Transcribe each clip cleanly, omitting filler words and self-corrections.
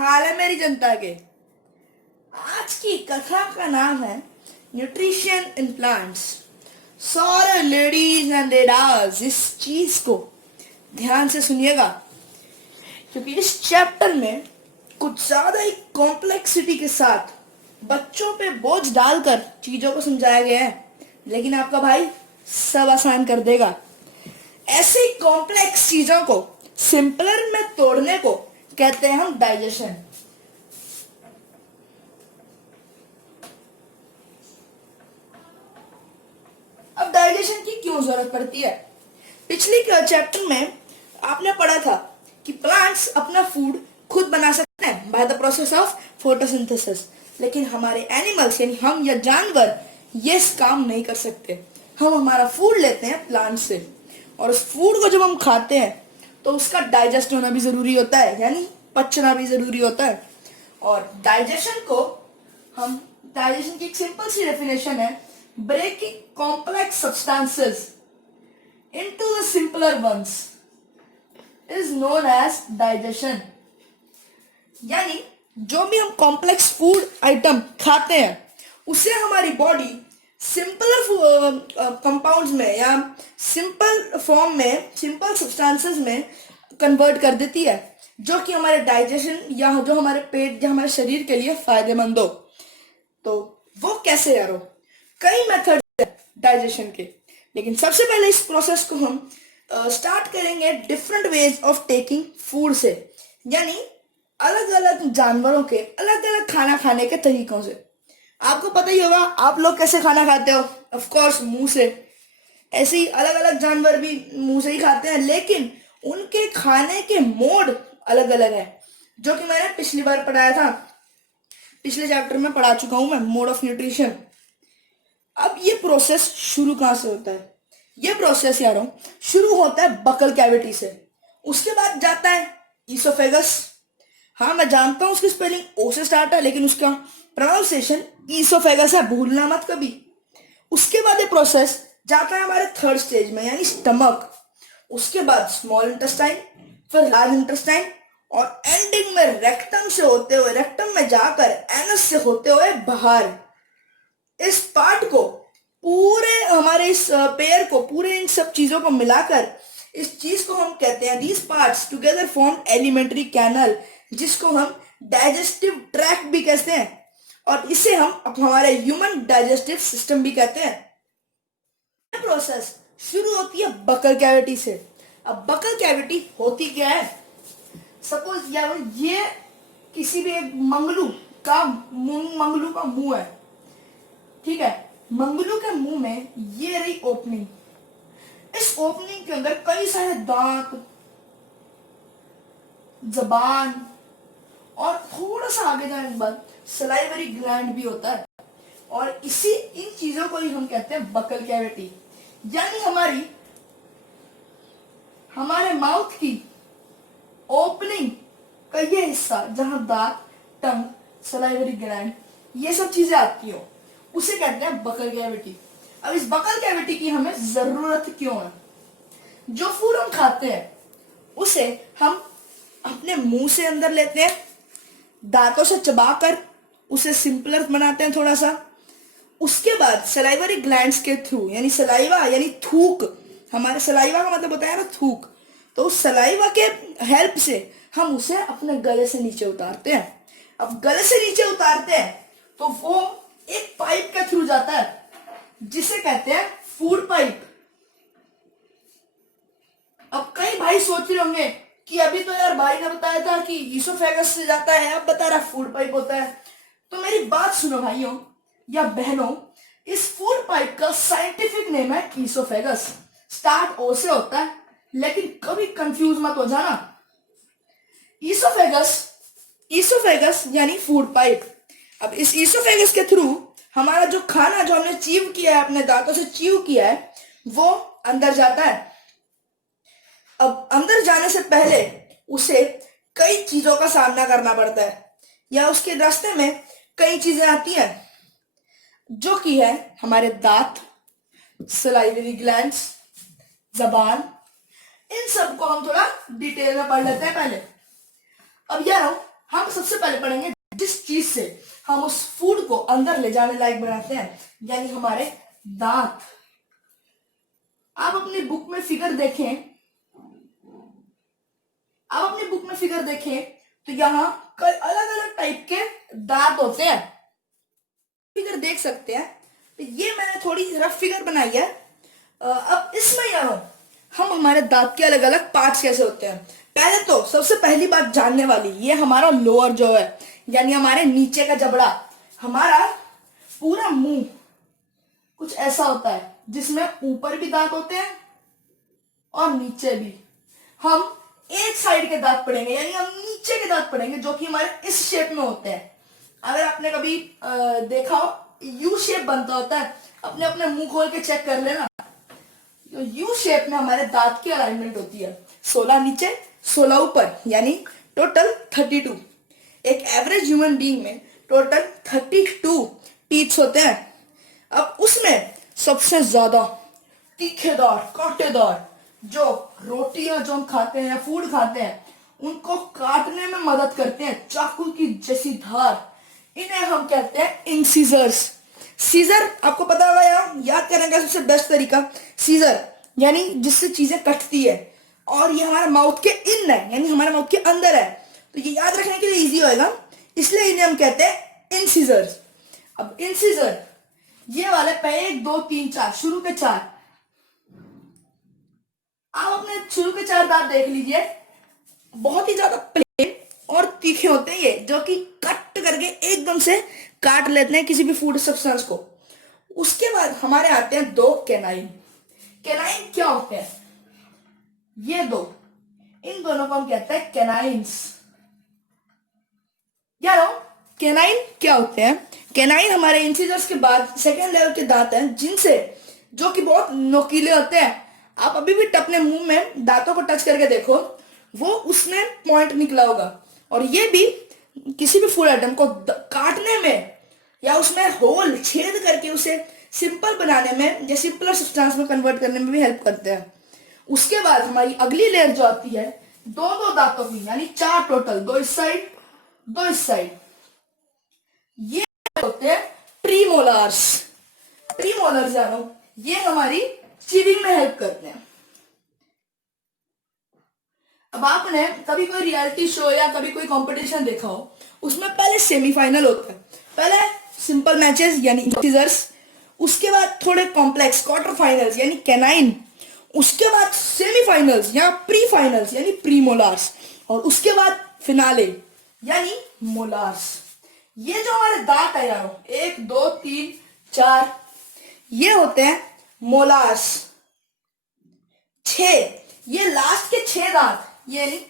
हाल है मेरी जनता के। आज की कथा का नाम है न्यूट्रिशन इन प्लांट्स। सारे लेडीज एंड लेडास इस चीज को ध्यान से सुनिएगा, क्योंकि इस चैप्टर में कुछ ज्यादा ही कॉम्प्लेक्सिटी के साथ बच्चों पे बोझ डालकर चीजों को समझाया गया है, लेकिन आपका भाई सब आसान कर देगा। ऐसे कॉम्प्लेक्स चीजों को सिंपलर में तोड़ने को कहते हैं हम डाइजेशन। अब डाइजेशन की क्यों जरूरत पड़ती है? पिछले चैप्टर में आपने पढ़ा था कि प्लांट्स अपना फूड खुद बना सकते हैं by the process of photosynthesis, लेकिन हमारे एनिमल्स यानी हम या जानवर ये काम नहीं कर सकते। हम हमारा फूड लेते हैं प्लांट से, और उस फूड को जब हम खाते हैं तो उसका डाइजेस्ट होना भी जरूरी होता है, यानी पचना भी जरूरी होता है। और डाइजेशन की एक सिंपल सी डेफिनेशन है, breaking complex substances into the simpler ones is known as digestion. यानी जो भी हम कॉम्प्लेक्स फूड आइटम खाते हैं उसे हमारी बॉडी सिंपल कंपाउंड्स में या सिंपल फॉर्म में, सिंपल सब्सटेंसेस में कन्वर्ट कर देती है, जो कि हमारे डाइजेशन या जो हमारे पेट या हमारे शरीर के लिए फायदेमंद हो। तो वो कैसे यारो? कई मेथड है डाइजेशन के, लेकिन सबसे पहले इस प्रोसेस को हम स्टार्ट करेंगे different ways of taking food से, यानी अलग अलग जानवरों के अलग अलग खाना खाने के तरीकों से। आपको पता ही होगा आप लोग कैसे खाना खाते हो, ऑफ कोर्स मुंह से। ऐसे ही अलग अलग जानवर भी मुंह से ही खाते हैं, लेकिन उनके खाने के मोड अलग अलग है, जो कि मैंने पिछली बार पढ़ाया था, पिछले चैप्टर में पढ़ा चुका हूं मैं, मोड ऑफ न्यूट्रिशन। अब ये प्रोसेस शुरू कहां से होता है? ये प्रोसेस यारों शुरू होता है बकल कैविटी से, उसके बाद जाता है ईसोफेगस। हाँ मैं जानता हूं उसकी स्पेलिंग ओ से स्टार्ट है, लेकिन उसका प्रोनाउंसिएशन ईसोफेगस है, भूलना मत कभी। उसके बाद ये प्रोसेस जाता है हमारे थर्ड स्टेज में, यानी स्टमक। उसके बाद स्मॉल इंटेस्टाइन, फिर लार्ज इंटेस्टाइन, और एंडिंग में रेक्टम से होते हुए, रेक्टम में जाकर एनस से होते हुए बाहर। इस पार्ट को पूरे हमारे इस पेयर को, पूरे इन सब चीजों को मिलाकर इस चीज को हम कहते हैं, these parts together form elementary canal, जिसको हम डाइजेस्टिव ट्रैक्ट भी कहते हैं, और इसे हम हमारे ह्यूमन डाइजेस्टिव सिस्टम भी कहते हैं। यह प्रोसेस शुरू होती है बकल कैविटी से। अब बकल कैविटी होती क्या है? सपोज यार ये किसी भी एक मंगलू का मुंह है, ठीक है। मंगलू के मुंह में ये रही ओपनिंग। इस ओपनिंग के अंदर कई सारे दांत, जबान, और थोड़ा सा आगे जाने के बाद सलाइवरी ग्लैंड भी होता है, और इन चीजों को ही हम कहते हैं बकल कैविटी। यानी हमारे माउथ की ओपनिंग का ये हिस्सा जहां दांत, टंग, सलाइवरी ग्लैंड ये सब चीजें आती हो, उसे कहते हैं बकल कैविटी। अब इस बकल कैविटी की हमें जरूरत क्यों है? जो फूड हम खाते हैं उसे हम अपने मुंह से अंदर लेते हैं, दांतों से चबाकर उसे सिंपलर बनाते हैं थोड़ा सा। उसके बाद सलाइवरी ग्लैंड्स के थ्रू, यानी सलाइवा यानी थूक, हमारे सलाइवा का मतलब होता है ना थूक, तो उस सलाइवा के हेल्प से हम उसे अपने गले से नीचे उतारते हैं। अब गले से नीचे उतारते हैं तो वो एक पाइप के थ्रू जाता है, जिसे कहते हैं फूड पाइप। अब कई भाई सोच रहे होंगे कि अभी तो यार भाई ने बताया था कि ईसोफेगस से जाता है, अब बता रहा फूड पाइप होता है। तो मेरी बात सुनो भाइयों या बहनों, इस फूड पाइप का साइंटिफिक नेम है ईसोफेगस। स्टार्ट ओ से होता है, लेकिन कभी कंफ्यूज मत हो जाना। ईसोफेगस यानी फूड पाइप। अब इस ईसोफेगस के थ्रू हमारा जो खाना, जो हमने च्यू किया है, अपने दांतों से च्यू किया है, वो अंदर जाता है। अब अंदर जाने से पहले उसे कई चीजों का सामना करना पड़ता है, या उसके रास्ते में कई चीजें आती हैं, जो कि है हमारे दांत, सलाइवरी ग्लैंड्स, जबान। इन सब को हम थोड़ा डिटेल में पढ़ लेते हैं पहले। अब यार हम सबसे पहले पढ़ेंगे जिस चीज से हम उस फूड को अंदर ले जाने लायक बनाते हैं, यानी हमारे दांत। आप अपनी बुक में फिगर देखें, तो यहाँ कई अलग अलग टाइप के दांत होते हैं। फिगर देख सकते हैं, तो ये मैंने थोड़ी रफ फिगर बनाई है। अब इसमें यहाँ हम हमारे दांत के अलग अलग पार्ट्स कैसे होते हैं। पहले तो सबसे पहली बात जानने वाली, ये हमारा लोअर जो है, यानी हमारे नीचे का जबड़ा। हमारा पूरा मुंह कुछ ऐसा होता है जिसमें ऊपर भी दांत होते हैं और नीचे भी। हम एक साइड के दांत पड़ेंगे, यानी हम नीचे के दांत पड़ेंगे, जो कि हमारे इस शेप में होते हैं। अगर आपने कभी देखा हो यू शेप बनता होता है, अपने अपने मुंह खोल के चेक कर लेना। तो यू शेप में हमारे दांत की अलाइनमेंट होती है, 16 नीचे 16 ऊपर, यानी टोटल 32। एक एवरेज ह्यूमन बीइंग में टोटल 32 टीथ होते हैं। अब उसमें सबसे ज्यादा तीखेदार कांटेदार जो रोटियां जो हम खाते हैं या फूड खाते हैं, उनको काटने में मदद करते हैं, चाकू की जैसी धार, इन्हें हम कहते हैं इंसिजर्स। सीजर आपको पता होगा, याद करने का सबसे बेस्ट तरीका सीजर, यानी जिससे चीजें कटती है। और ये हमारे माउथ के इन है, यानी हमारे माउथ के अंदर है, तो ये याद रखने के लिए इजी होएगा, इसलिए इन्हें हम कहते हैं इंसिजर्स। अब इंसिजर ये वाले 1 2 3 4 शुरू के 4, आप अपने शुरू के 4 दांत देख लीजिए, बहुत ही ज्यादा प्लेन और तीखे होते हैं ये, जो कि कट करके एकदम से काट लेते हैं किसी भी फूड सब्सटेंस को। उसके बाद हमारे आते हैं 2 कैनाइन। कैनाइन क्या होते हैं? ये 2, इन दोनों को हम कहते हैं कैनाइन्स। यारो कैनाइन क्या होते हैं? कैनाइन हमारे इंसिजर्स के बाद सेकेंड लेवल के दांत हैं, जिनसे जो कि बहुत नोकीले होते हैं। आप अभी भी अपने मुंह में दांतों को टच करके देखो, वो उसमें पॉइंट निकला होगा। और ये भी किसी भी फूड आइटम को काटने में या उसमें होल छेद करके उसे सिंपल बनाने में या सिंपलर सब्सटेंस में कन्वर्ट करने में भी हेल्प करते हैं। उसके बाद हमारी अगली लेयर जो आती है 2 दांतों की, यानी 4 टोटल, 2 इस साइड 2 इस साइड, ये होते हैं प्रीमोलार्स। प्रीमोलार्स जानो, ये हमारी चीविंग में हेल्प करते हैं। अब आपने कभी कोई रियलिटी शो या कभी कोई कंपटीशन देखा हो, उसमें पहले सेमीफाइनल होता है, पहले सिंपल मैचेस यानी इंसिजर्स, उसके बाद थोड़े कॉम्प्लेक्स क्वार्टर फाइनल्स यानी कैनाइन, उसके बाद सेमीफाइनल्स या प्री फाइनल्स यानी प्रीमोलार्स, और उसके बाद फिनाले यानी मोलार्स। ये जो हमारे दांत है यारो, 1 2 3 4, ये होते हैं मोलार्स। 6, ये लास्ट के 6 दांत, ये नहीं,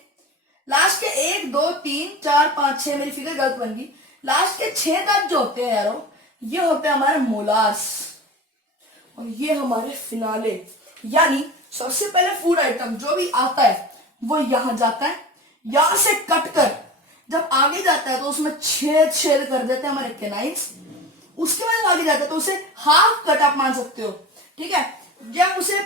लास्ट के 1 2 3 4 5 6, मेरी फिगर गलत बन गई। लास्ट के 6 दांत जो होते हैं यारो, ये होते हैं हमारे मोलार्स, और ये हमारे फिनाले। यानी सबसे पहले फूड आइटम जो भी आता है वो यहां जाता है, यहां से कट कर जब आगे जाता है तो उसमें छेद छेद कर देते हैं हमारे कैनाइन्स। उसके बाद आगे जाता है तो उसे हाफ कट आप मान सकते हो, ठीक है। जब उसे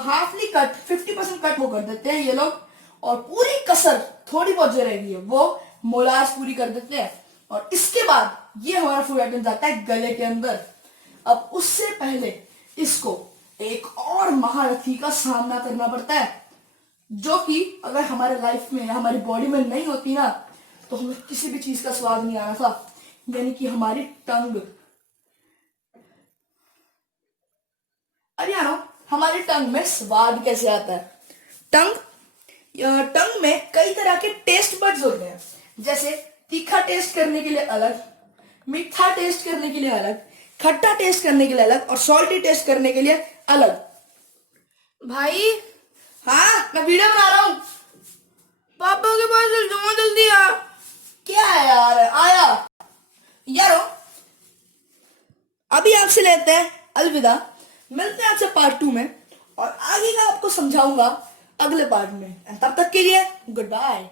हाफली कट 50% कट वो कर देते हैं ये लोग, और पूरी कसर थोड़ी बहुत जो रहेगी है वो मोलार्स पूरी कर देते हैं। और इसके बाद ये हमारा फूड आइटम जाता है गले के अंदर। अब उससे पहले इसको एक और महारथी का सामना करना पड़ता है, जो कि अगर हमारे लाइफ में हमारी बॉडी में नहीं होती ना, तो हमें किसी भी चीज का स्वाद नहीं आना था, यानी कि हमारी टंग। अरे यारो, हमारी टंग में स्वाद कैसे आता है? टंग में कई तरह के टेस्ट बड्स होते हैं, जैसे तीखा टेस्ट करने के लिए अलग, मीठा टेस्ट करने के लिए अलग, खट्टा टेस्ट करने के लिए अलग, और सॉल्टी टेस्ट करने के लिए अलग। भाई हाँ, मैं वीडियो बना रहा हूँ। पापा के पास चल जाओ, जल्दी आ। क्या है यार, आया यारो। अभी आपसे लेते हैं अलविदा, मिलते हैं आपसे पार्ट 2 में, और आगे का आपको समझाऊंगा अगले पार्ट में। तब तक के लिए गुड बाय।